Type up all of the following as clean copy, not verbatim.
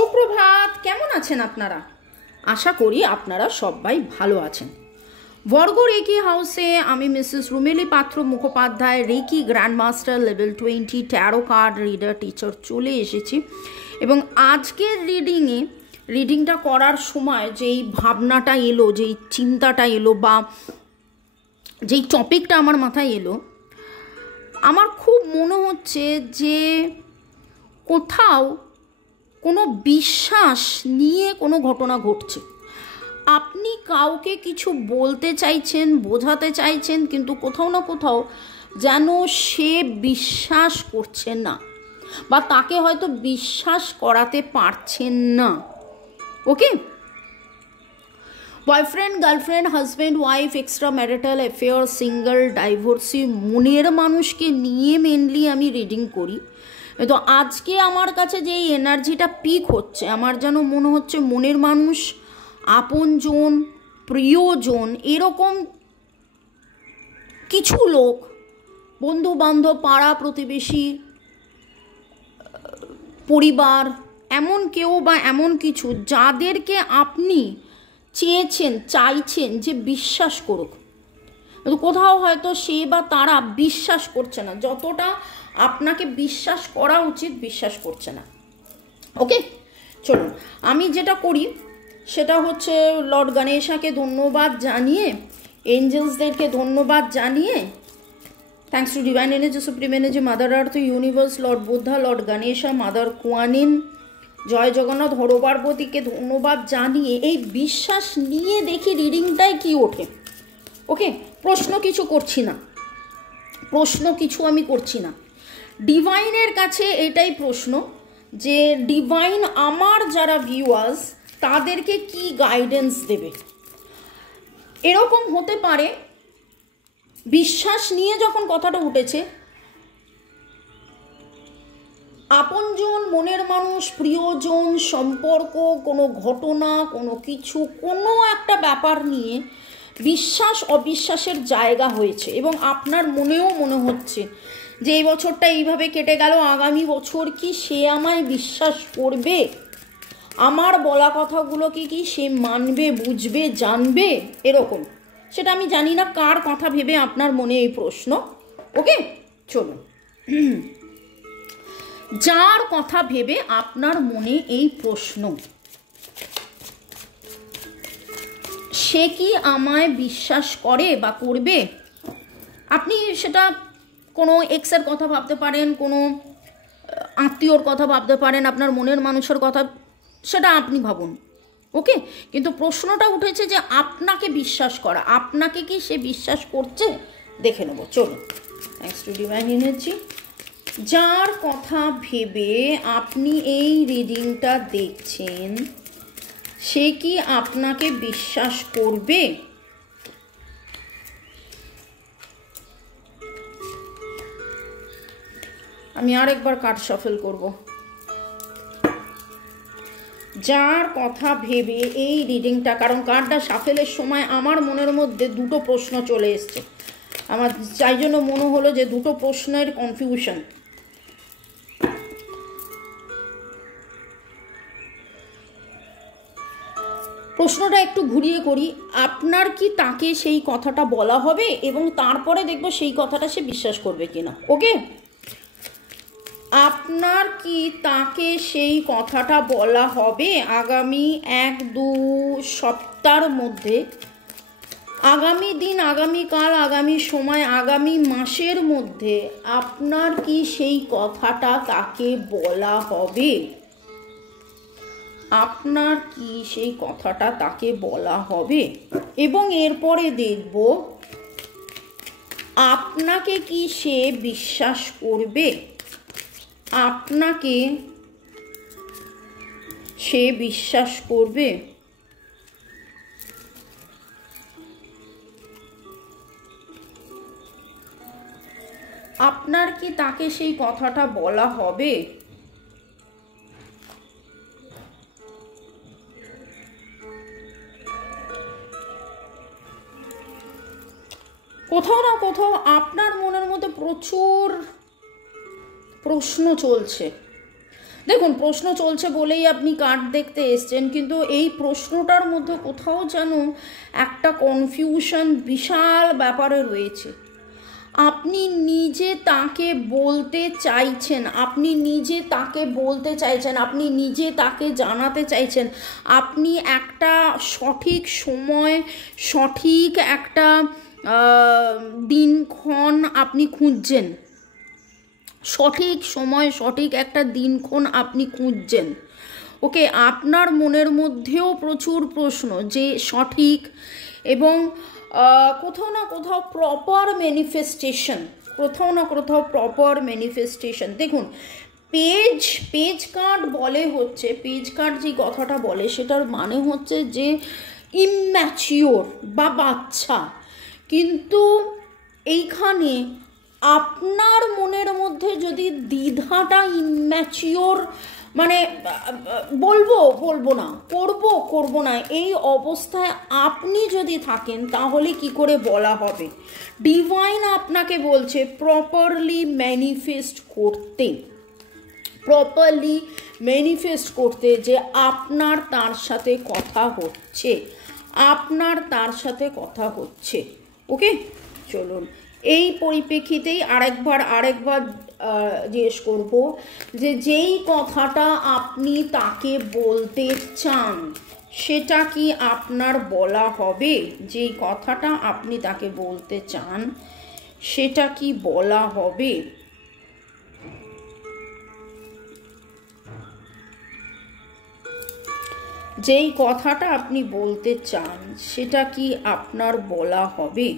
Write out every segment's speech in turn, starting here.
সুপ্রভাত, কেমন আছেন আপনারা? আশা করি আপনারা সবাই ভালো আছেন। বর্গ রেকি হাউসে আমি Mrs Rumeli Patra Mukhopadhyay, Reiki grandmaster level 20 tarot card reader teacher চলে এসেছি। এবং আজকের রিডিংটা করার সময় যেই ভাবনাটা এলো, যেই চিন্তাটা এলো বা যেই টপিকটা আমার মাথায় এলো, আমার খুব মনে হচ্ছে যে কোথাও কোনো বিশ্বাস নিয়ে কোনো ঘটনা ঘটছে। আপনি কাউকে কিছু বলতে চাইছেন, বোঝাতে চাইছেন, কিন্তু কোথাও না কোথাও যেন সে বিশ্বাস করছে না বা তাকে হয়তো বিশ্বাস করাতে পারছেন না। Okay, boyfriend, girlfriend, husband, wife, extra marital affair, single, divorcee, মনের মানুষকে নিয়ে মেনলি আমি রিডিং করি। তো আজকে আমার কাছে যে এনার্জিটা পিক হচ্ছে, আমার যেন মনে হচ্ছে মনের মানুষ, আপনজন, প্রিয়জন, এরকম কিছু লোক, বন্ধু বান্ধব, পাড়া প্রতিবেশী, পরিবার, এমন কেউ বা এমন কিছু যাদেরকে আপনি চাইছেন যে বিশ্বাস করুক, কিন্তু কোথাও হয়তো সে বা তারা বিশ্বাস করছে না, যতটা আপনাকে বিশ্বাস করা উচিত বিশ্বাস করছে না। ওকে, চলুন আমি যেটা করি সেটা হচ্ছে লর্ড গণেশাকে ধন্যবাদ জানিয়ে, এঞ্জেলসদেরকে ধন্যবাদ জানিয়ে, thanks to divine energy, supreme energy, mother earth, universe, lord Buddha, lord Ganesha, mother Kuan Yin, জয় জগন্নাথ, হর পার্বতীকে ধন্যবাদ জানিয়ে এই বিশ্বাস নিয়ে দেখি রিডিংটায় কি ওঠে। ওকে, প্রশ্ন কিছু আমি করছি না। ডিভাইনের কাছে এটাই প্রশ্ন যে ডিভাইন আমার যারা ভিউয়ার্স তাদেরকে কি গাইডেন্স দেবে। এরকম হতে পারে বিশ্বাস নিয়ে যখন কথাটা উঠেছে, আপনজন, মনের মানুষ, প্রিয়জন, সম্পর্ক, কোনো ঘটনা, কোনো কিছু, কোনো একটা ব্যাপার নিয়ে বিশ্বাস অবিশ্বাসের জায়গা হয়েছে এবং আপনার মনেও মনে হচ্ছে যে এই বছরটা এইভাবে কেটে গেল, আগামী বছর কি সে আমায় বিশ্বাস করবে, আমার বলা কথাগুলোকে কি সে মানবে, বুঝবে, জানবে, এরকম। সেটা আমি জানি না কার কথা ভেবে আপনার মনে এই প্রশ্ন। ওকে, চলুন, যার কথা ভেবে আপনার মনে এই প্রশ্ন, সে কি আমায় বিশ্বাস করে বা করবে? আপনি সেটা কোনো এক্সের কথা ভাবতে পারেন, কোনো আত্মীয়র কথা ভাবতে পারেন, আপনার মনের মানুষের কথা, সেটা আপনি ভাবুন। ওকে, কিন্তু প্রশ্নটা উঠেছে যে আপনাকে বিশ্বাস করা, আপনাকে কি সে বিশ্বাস করছে দেখে নেব। চলুন, থ্যাঙ্কস টু ডিভাইন এনার্জি, যার কথা ভেবে আপনি এই রিডিংটা দেখছেন সে কি আপনাকে বিশ্বাস করবে? আমি আরেকবার কার্ড শাফল করব। যার কথা ভেবে এই রিডিংটা, কারণ কার্ডটা শাফেলের সময় আমার মনের মধ্যে দুটো প্রশ্ন চলে এসছে, আমার তাই জন্য মনে হলো যে দুটো প্রশ্নের কনফিউশন। প্রশ্নটা একটু ঘুরিয়ে করি, আপনার কি তাকে সেই কথাটা বলা হবে এবং তারপরে দেখব সেই কথাটা সে বিশ্বাস করবে কিনা। ওকে, আপনার কি তাকে সেই কথাটা বলা হবে আগামী 1-2 সপ্তাহের মধ্যে, আগামী দিন, আগামীকাল, আগামী সময়, আগামী মাসের মধ্যে আপনার কি সেই কথাটা তাকে বলা হবে? আপনার কি সেই কথাটা তাকে বলা হবে? এবং এরপরে দেখব আপনাকে কি সে বিশ্বাস করবে, আপনাকে সে বিশ্বাস করবে। আপনার কি তাকে সেই কথাটা বলা হবে? কোথাও না কোথাও আপনার মনের মধ্যে প্রচুর প্রশ্ন চলছে, দেখুন, প্রশ্ন চলছে বলেই আপনি কার্ড দেখতে এসছেন, কিন্তু এই প্রশ্নটার মধ্যে কোথাও যেন একটা কনফিউশন বিশাল ব্যাপারে রয়েছে। আপনি নিজে তাকে বলতে চাইছেন, আপনি নিজে তাকে বলতে চাইছেন, আপনি নিজে তাকে জানাতে চাইছেন, আপনি একটা সঠিক সময়, সঠিক একটা দিনক্ষণ আপনি খুঁজছেন, সঠিক সময়, সঠিক একটা দিনক্ষণ আপনি খুঁজছেন। ওকে, আপনার মনের মধ্যেও প্রচুর প্রশ্ন যে সঠিক এবং কোথাও না কোথাও প্রপার ম্যানিফেস্টেশন, কোথাও না কোথাও প্রপার ম্যানিফেস্টেশন। দেখুন, পেজ কার্ড বলে হচ্ছে, পেজ কার্ড যে কথাটা বলে সেটার মানে হচ্ছে যে ইম্যাচিওর বা বাচ্চা, কিন্তু এইখানে আপনার মনের মধ্যে যদি দ্বিধাটা ইম্যাচিওর, মানে বলবো না, করব না, এই অবস্থায় আপনি যদি থাকেন তাহলে কি করে বলা হবে? ডিভাইন আপনাকে বলছে প্রপারলি ম্যানিফেস্ট করতে, যে আপনার তার সাথে কথা হচ্ছে, আপনার তার সাথে কথা হচ্ছে। ওকে, চলুন এই পরিপ্রেক্ষিতেই আরেকবার জিজ্ঞেস করব যে যেই কথাটা আপনি তাকে বলতে চান সেটা কি আপনার বলা হবে? যেই কথাটা আপনি তাকে বলতে চান সেটা কি বলা হবে? যেই কথাটা আপনি বলতে চান সেটা কি আপনার বলা হবে?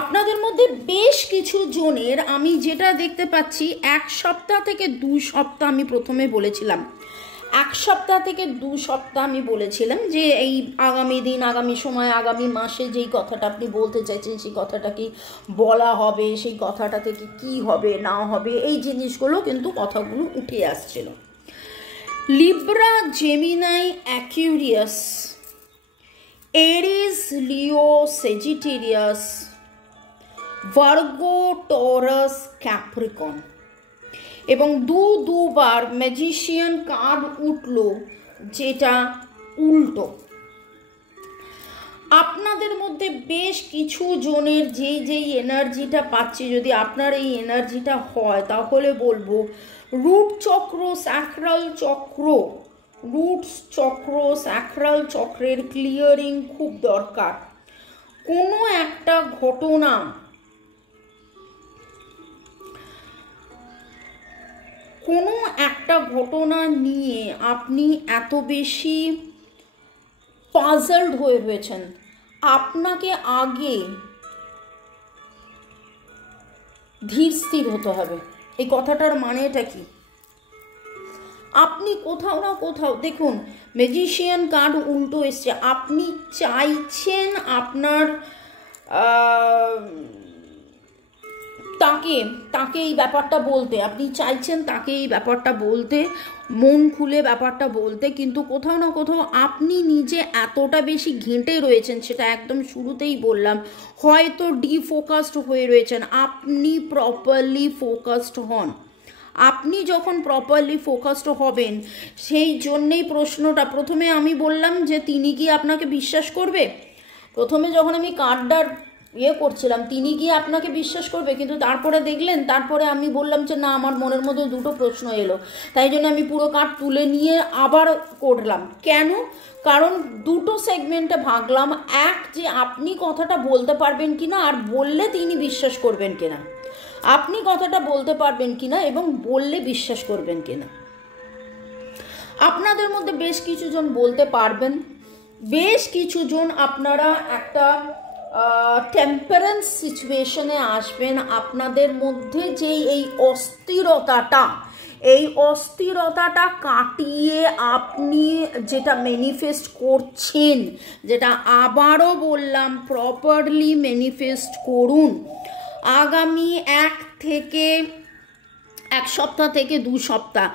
আপনাদের মধ্যে বেশ কিছু জনের আমি যেটা দেখতে পাচ্ছি, 1 সপ্তাহ থেকে 2 সপ্তাহ, আমি প্রথমে বলেছিলাম 1 সপ্তাহ থেকে 2 সপ্তাহ আমি বলেছিলাম যে এই আগামী দিন, আগামী সময়, আগামী মাসে যেই কথাটা আপনি বলতে চাইছেন সেই কথাটা কি বলা হবে, সেই কথাটা থেকে কি হবে না হবে, এই জিনিসগুলো কিন্তু কথাগুলো উঠে আসছিল। লিব্রা, জেমিনাই, অ্যাকুয়ারিয়াস, এরিস, লিও, সেজিটেরিয়াস, ভার্গো, টরাস, ক্যাপ্রিকন, এবং দুবার ম্যাজিশিয়ান কার্ড উঠল, যেটা উল্টো। আপনাদের মধ্যে বেশ কিছু জনের যেই এনার্জিটা পাচ্ছি, যদি আপনার এই এনার্জিটা হয় তাহলে বলবো রুট চক্র, স্যাক্রাল চক্র, স্যাক্রাল চক্রের ক্লিয়ারিং খুব দরকার। কোনো একটা ঘটনা নিয়ে আপনি এত বেশি পাজলড হয়ে রয়েছেন, আপনাকে আগে ধীর স্থির হতে হবে। এই কথাটার মানেটা কি? আপনি কোথাও না কোথাও, দেখুন ম্যাজিশিয়ান কার্ড উল্টো এসছে, আপনি চাইছেন আপনার তাকে এই ব্যাপারটা বলতে, আপনি চাইছেন তাকে এই ব্যাপারটা বলতে, মন খুলে ব্যাপারটা বলতে, কিন্তু কোথাও না কোথাও আপনি নিজে এতটা বেশি ঘেঁটে রয়েছেন, সেটা একদম শুরুতেই বললাম, হয়তো ডিফোকাসড হয়ে রয়েছেন। আপনি প্রপারলি ফোকাসড হন। আপনি যখন প্রপারলি ফোকাসড হবেন, সেই জন্যেই প্রশ্নটা প্রথমে আমি বললাম যে তিনি কি আপনাকে বিশ্বাস করবে। প্রথমে যখন আমি কার্ডটার করছিলাম, তিনি কি আপনাকে বিশ্বাস করবে, কিন্তু তারপরে দেখলেন, তারপরে আমি বললাম যে না, আমার মনের মধ্যে দুটো প্রশ্ন এলো, তাই জন্য আমি পুরো কার্ড তুলে নিয়ে আবার করলাম। কেন? কারণ দুটো সেগমেন্টে ভাগলাম। এক, যে আপনি কথাটা বলতে পারবেন কিনা, আর বললে তিনি বিশ্বাস করবেন কিনা। আপনি কথাটা বলতে পারবেন কিনা এবং বললে বিশ্বাস করবেন কিনা। আপনাদের মধ্যে বেশ কিছু জন বলতে পারবেন, বেশ কিছু জন আপনারা একটা টেম্পারেন্স সিচুয়েশনে আসবেন। আপনাদের মধ্যে যে এই অস্থিরতাটা কাটিয়ে আপনি যেটা ম্যানিফেস্ট করছেন, যেটা আবারও বললাম প্রপারলি ম্যানিফেস্ট করুন। আগামী 1 থেকে এক সপ্তাহ থেকে 2 সপ্তাহ,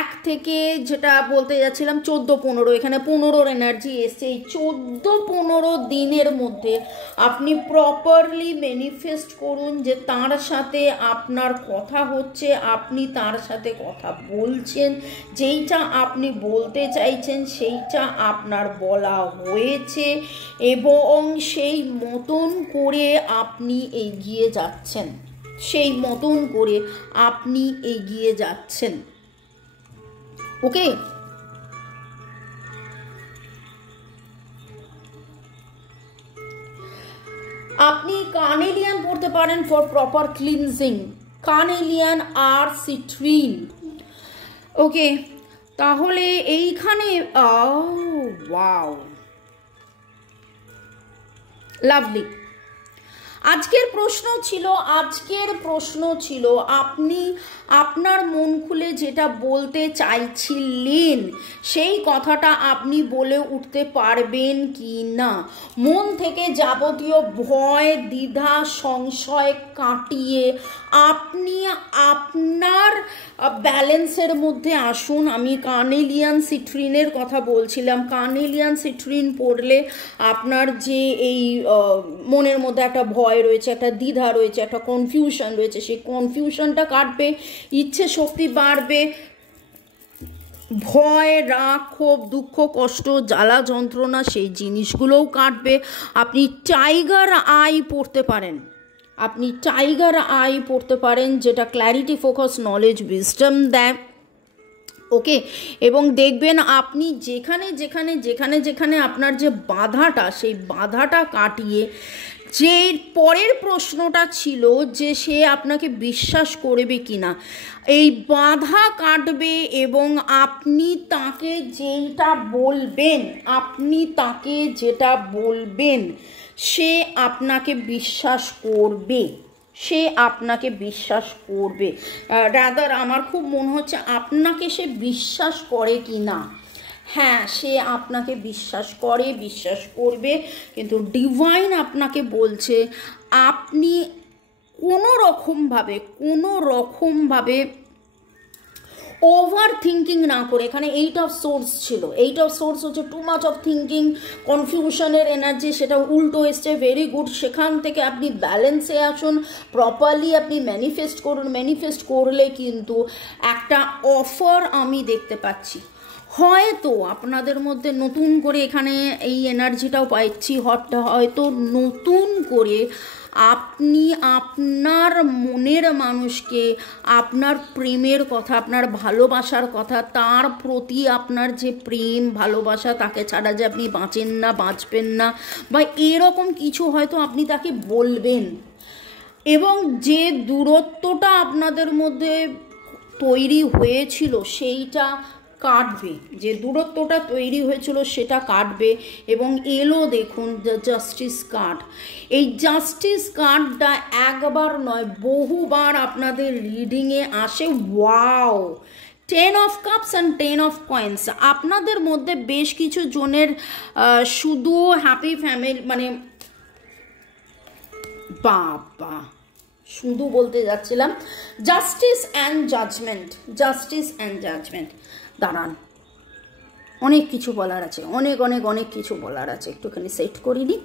এক থেকে যেটা বলতে যাচ্ছিলাম 14-15, এখানে 15-র এনার্জি এসছে। এই 14-15 দিনের মধ্যে আপনি প্রপারলি ম্যানিফেস্ট করুন যে তার সাথে আপনার কথা হচ্ছে, আপনি তার সাথে কথা বলছেন, যেইটা আপনি বলতে চাইছেন সেইটা আপনার বলা হয়েছে এবং সেই মতন করে আপনি এগিয়ে যাচ্ছেন, সেই মতন করে আপনি এগিয়ে যাচ্ছেন। ওকে, আপনি কার্নেলিয়ান পড়তে পারেন ফর প্রপার ক্লিনজিং, কার্নেলিয়ান আর সিট্রিন। ওকে, তাহলে এইখানে ওয়াও, লাভলি। আজকের প্রশ্ন ছিল আপনি আপনার মন খুলে যেটা বলতে চাইছিলেন সেই কথাটা আপনি বলে উঠতে পারবেন কি না। মন থেকে যাবতীয় ভয়, দ্বিধা, সংশয় কাটিয়ে আপনি আপনার ব্যালেন্সের মধ্যে আসুন। আমি কার্নেলিয়ান সিট্রিনের কথা বলছিলাম। কার্নেলিয়ান সিট্রিন পড়লে আপনার যে এই মনের মধ্যে একটা ভয় রয়েছে, একটা দ্বিধা রয়েছে, একটা কনফিউশন রয়েছে, সেই কনফিউশনটা কাটবে, ইচ্ছে শক্তি বাড়বে, ভয়, রাগ, ক্ষোভ, দুঃখ, কষ্ট, জ্বালা যন্ত্রণা সেই জিনিসগুলোও কাটবে। আপনি টাইগার আই পড়তে পারেন, যেটা ক্ল্যারিটি, ফোকাস, নলেজ, উইজডম দেয়। ওকে, এবং দেখবেন আপনি যেখানে আপনার যে বাধাটা, সেই বাধাটা কাটিয়ে, যে পরের প্রশ্নটা ছিল যে সে আপনাকে বিশ্বাস করবে কিনা, এই বাধা কাটবে এবং আপনি তাকে যেটা বলবেন সে আপনাকে বিশ্বাস করবে। রাদার আমার খুব মনে হচ্ছে আপনাকে সে বিশ্বাস করে কি না। হ্যাঁ, সে আপনাকে বিশ্বাস করবে, কিন্তু ডিভাইন আপনাকে বলছে আপনি কোনো রকমভাবে ওভার থিঙ্কিং না করে, এখানে 8 অফ সোর্স ছিল, 8 অফ সোর্স হচ্ছে টু মাচ অফ থিঙ্কিং, কনফিউশনের এনার্জি, সেটা উল্টো এসছে। ভেরি গুড, সেখান থেকে আপনি ব্যালেন্সে আসুন, প্রপারলি আপনি ম্যানিফেস্ট করলে কিন্তু একটা অফার আমি দেখতে পাচ্ছি। হয়তো আপনাদের মধ্যে নতুন করে, এখানে এই এনার্জিটাও পাচ্ছি, হয়তো নতুন করে আপনি আপনার মনের মানুষকে আপনার প্রেমের কথা, আপনার ভালোবাসার কথা, তার প্রতি আপনার যে প্রেম ভালোবাসা, তাকে ছাড়া যে আপনি বাঁচেন না, বাঁচবেন না, বা এরকম কিছু হয়তো আপনি তাকে বলবেন। এবং যে দূরত্বটা আপনাদের মধ্যে তৈরি হয়েছিল সেইটা কাটবে, সেটা কাটবে। এবং এলো দেখুন জাস্টিস কার্ড। এই জাস্টিস কার্ডটা একবার নয়, বহুবার আপনাদের রিডিংয়ে আসে। Wow, 10 of cups and 10 of coins. আপনাদের মধ্যে বেশ কিছু জনের শুধু হ্যাপি ফ্যামিলি, মানে বাবা, শুধু বলতে যাচ্ছিলাম জাস্টিস অ্যান্ড জাজমেন্ট। দাঁড়ান, অনেক কিছু বলার আছে, অনেক কিছু বলার আছে, একটুখানি সেট করে নিই।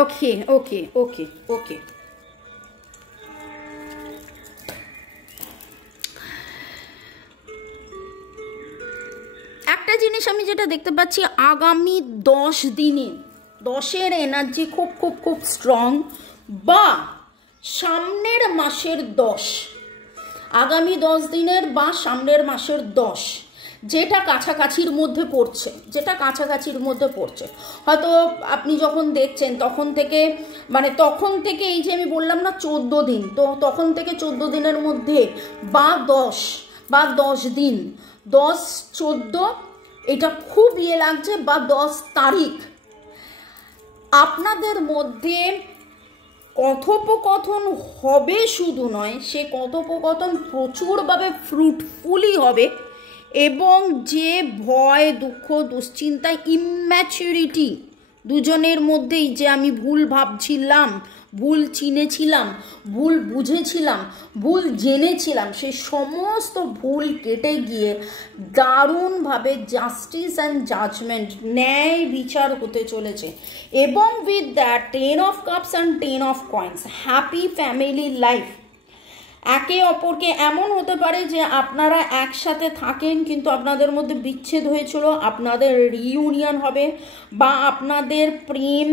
ওকে, একটা জিনিস আমি যেটা দেখতে পাচ্ছি, আগামী 10 দিনে 10-এর এনার্জি খুব স্ট্রং, বা সামনের মাসের 10, আগামী 10 দিনের বা সামনের মাসের 10, যেটা কাছাকাছির মধ্যে পড়ছে। হয়তো আপনি যখন দেখছেন তখন থেকে এই যে আমি বললাম না 14 দিন, তো তখন থেকে 14 দিনের মধ্যে বা 10 দিন, 10-14, এটা খুব লাগছে, বা 10 তারিখ আপনাদের মধ্যে কথোপকথন হবে। শুধু নয়, সে কথোপকথন প্রচুরভাবে ফ্রুটফুলি হবে, এবং যে ভয়, দুঃখ, দুশ্চিন্তা, ইম্যাচুরিটি দুজনের মধ্যেই, যে আমি ভুল ভাবছিলাম, ভুল চিনেছিলাম, ভুল বুঝেছিলাম, ভুল জেনেছিলাম, সেই সমস্ত ভুল কেটে গিয়ে দারুণভাবে জাস্টিস অ্যান্ড জাজমেন্ট, ন্যায় বিচার হতে চলেছে। এবং with that 10 of cups and 10 of coins, happy family life. একে অপরকে এমন হতে পারে যে আপনারা একসাথে থাকেন কিন্তু আপনাদের মধ্যে বিচ্ছেদ হয়েছিল, আপনাদের রিইউনিয়ন হবে, বা আপনাদের প্রেম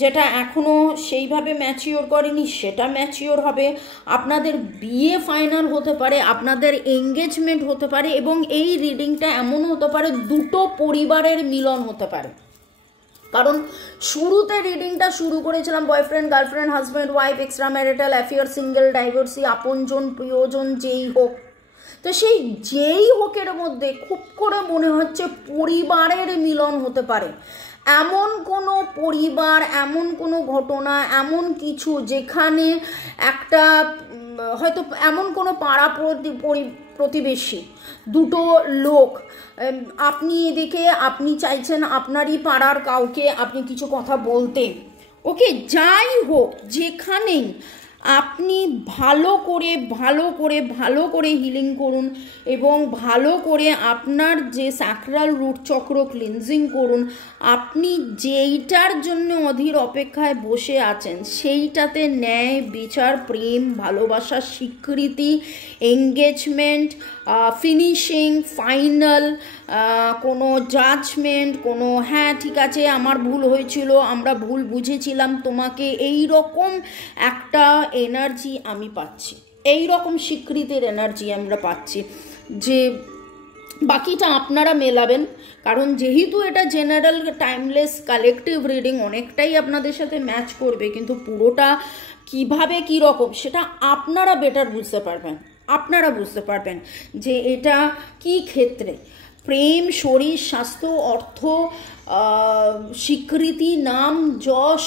যেটা এখনও সেইভাবে ম্যাচিওর করেনি সেটা ম্যাচিওর হবে, আপনাদের বিয়ে ফাইনাল হতে পারে, আপনাদের এঙ্গেজমেন্ট হতে পারে, এবং এই রিডিংটা এমনও হতে পারে দুটো পরিবারের মিলন হতে পারে। কারণ শুরুতে রিডিংটা শুরু করেছিলাম boyfriend, girlfriend, husband, wife, extra marital affair, single, divorcee, আপনজন, প্রিয়জন, যেই হোক। তো সেই যেই হোকের মধ্যে খুব করে মনে হচ্ছে পরিবারের মিলন হতে পারে। এমন কোনো পরিবার, এমন কোনো ঘটনা, এমন কিছু যেখানে একটা হয়তো এমন কোনো পাড়া প্রতিবেশী, দুটো লোক, আপনি এদিকে আপনি চাইছেন আপনারই পাড়ার কাউকে আপনি কিছু কথা বলতে, ওকে, যাই হোক যেখানেই আপনি ভালো করে হিলিং করুন এবং ভালো করে আপনার যে স্যাক্রাল রুট চক্র ক্লিনজিং করুন। আপনি যেইটার জন্য অধীর অপেক্ষায় বসে আছেন সেইটাতে ন্যায় বিচার, প্রেম, ভালোবাসা, স্বীকৃতি, এঙ্গেজমেন্ট, ফিনিশিং, ফাইনাল, কোনো জাজমেন্ট, কোনো হ্যাঁ ঠিক আছে আমার ভুল হয়েছিল, আমরা ভুল বুঝেছিলাম তোমাকে, এই রকম একটা এনার্জি আমি পাচ্ছি, এই রকম স্বীকৃতির এনার্জি আমরা পাচ্ছি। যে বাকিটা আপনারা মেলাবেন, কারণ যেহেতু এটা জেনারেল টাইমলেস কালেকটিভ রিডিং অনেকটাই আপনাদের সাথে ম্যাচ করবে, কিন্তু পুরোটা কিভাবে কী রকম সেটা আপনারা বেটার বুঝতে পারবেন। আপনারা বুঝতে পারবেন যে এটা কি ক্ষেত্রে প্রেম, শরীর, স্বাস্থ্য, অর্থ, স্বীকৃতি, নাম, যশ,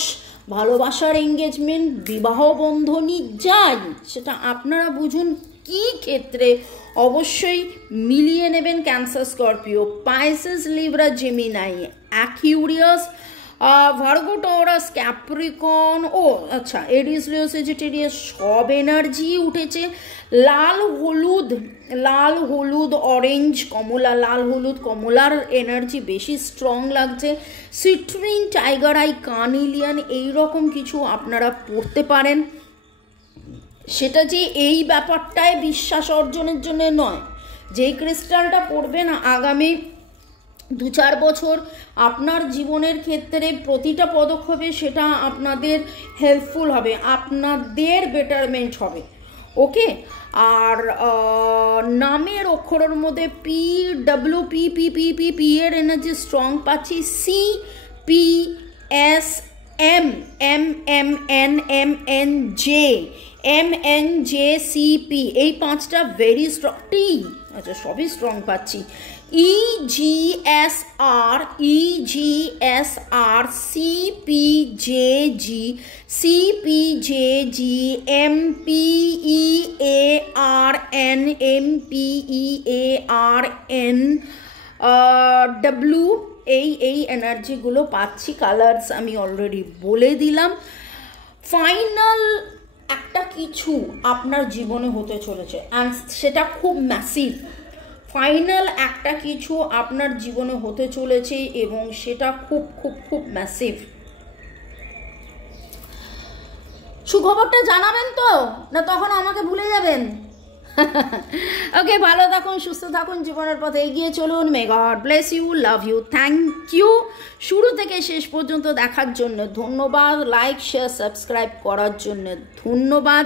ভালোবাসার এঙ্গেজমেন্ট, বিবাহ বন্ধনী, যাই সেটা আপনারা বুঝুন কি ক্ষেত্রে। অবশ্যই মিলিয়ে নেবেন Cancer, Scorpio, Pisces, Libra, Gemini, Aquarius, Virgo, Taurus, Capricorn, ও আচ্ছা এরিস, লিও, সেজিটেরিয়াস, সব এনার্জি উঠেছে। লাল হলুদ, অরেঞ্জ, কমলা, লাল হলুদ কমলার এনার্জি বেশি স্ট্রং লাগছে। সিট্রিন, টাইগার আই, কার্নিলিয়ান, এইরকম কিছু আপনারা পড়তে পারেন। সেটা যে এই ব্যাপারটায় বিশ্বাস অর্জনের জন্য নয়, যেই ক্রিস্টালটা পড়বেন আগামী 2-4 বছর আপনার জীবনের ক্ষেত্রে প্রতিটা পদক্ষেপে সেটা আপনাদের হেল্পফুল হবে, আপনাদের বেটারমেন্ট হবে, ওকে। আর নামের অক্ষরের মধ্যে P, W, P, P, P, P, P এর এনার্জি স্ট্রং পাচ্ছি। C, P, S, M, M, M, N, M, N, J, M, N, J, C, P, এই 5টা ভেরি স্ট্রং। টি, আচ্ছা সবই স্ট্রং পাচ্ছি। E, G, S, R, E, G, S, R, C, P, J, G, C, P, J, G, M, P, E, A, R, N, M, P, E, A, R, N, W, এই এনার্জিগুলো পাচ্ছি। Colours আমি already বলে দিলাম। Final একটা কিছু আপনার জীবনে হতে চলেছে, অ্যান্ড সেটা খুব ম্যাসিভ। ফাইনাল একটা কিছু আপনার জীবনে হতে চলেছে এবং সেটা খুব খুব খুব ম্যাসিভ। সুখবরটা জানাবেন তো, না তখন আমাকে ভুলে যাবেন? ওকে, ভালো থাকুন, সুস্থ থাকুন, জীবনের পথে এগিয়ে চলুন। May God bless you, love you, thank you শুরু থেকে শেষ পর্যন্ত দেখার জন্য ধন্যবাদ। লাইক, শেয়ার, সাবস্ক্রাইব করার জন্য ধন্যবাদ।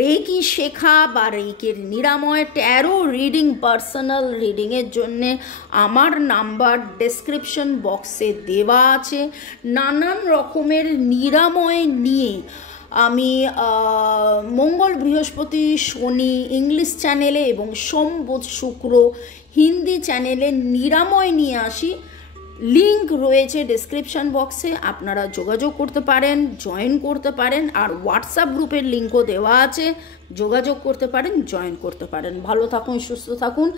রেকি শেখা বা রেকির নিরাময়, ট্যারো রিডিং, পার্সোনাল রিডিংয়ের জন্যে আমার নাম্বার ডেসক্রিপশন বক্সে দেওয়া আছে। নানান রকমের নিরাময় নিয়ে আমি মঙ্গল, বৃহস্পতি, শনি ইংলিশ চ্যানেলে এবং সোম, বুধ, শুক্র হিন্দি চ্যানেলে নিরাময় নিয়ে আসি। লিঙ্ক রয়েছে ডেসক্রিপশন বক্সে, আপনারা যোগাযোগ করতে পারেন, জয়েন করতে পারেন। আর হোয়াটসঅ্যাপ গ্রুপের লিঙ্কও দেওয়া আছে, যোগাযোগ করতে পারেন, জয়েন করতে পারেন। ভালো থাকুন, সুস্থ থাকুন,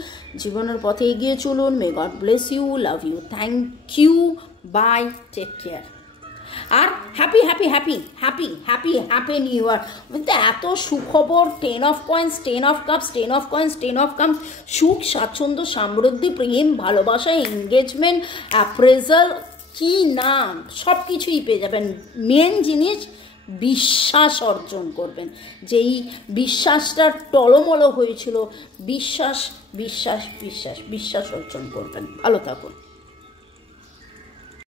জীবনের পথে এগিয়ে চলুন। May God bless you, love you, thank you, bye, take care. আর happy happy happy happy happy happy new year. কিন্তু এত সুখবর, 10 of coins, 10 of cups, 10 of coins, 10 of cups, সুখ, স্বাচ্ছন্দ্য, সমৃদ্ধি, প্রেম, ভালোবাসা, এনগেজমেন্ট, অ্যাপ্রেজাল, কি না সব কিছুই পেয়ে যাবেন। মেন জিনিস বিশ্বাস অর্জন করবেন, যেই বিশ্বাসটা টলমলো হয়েছিল, বিশ্বাস বিশ্বাস বিশ্বাস বিশ্বাস অর্জন করবেন। ভালো থাকুন।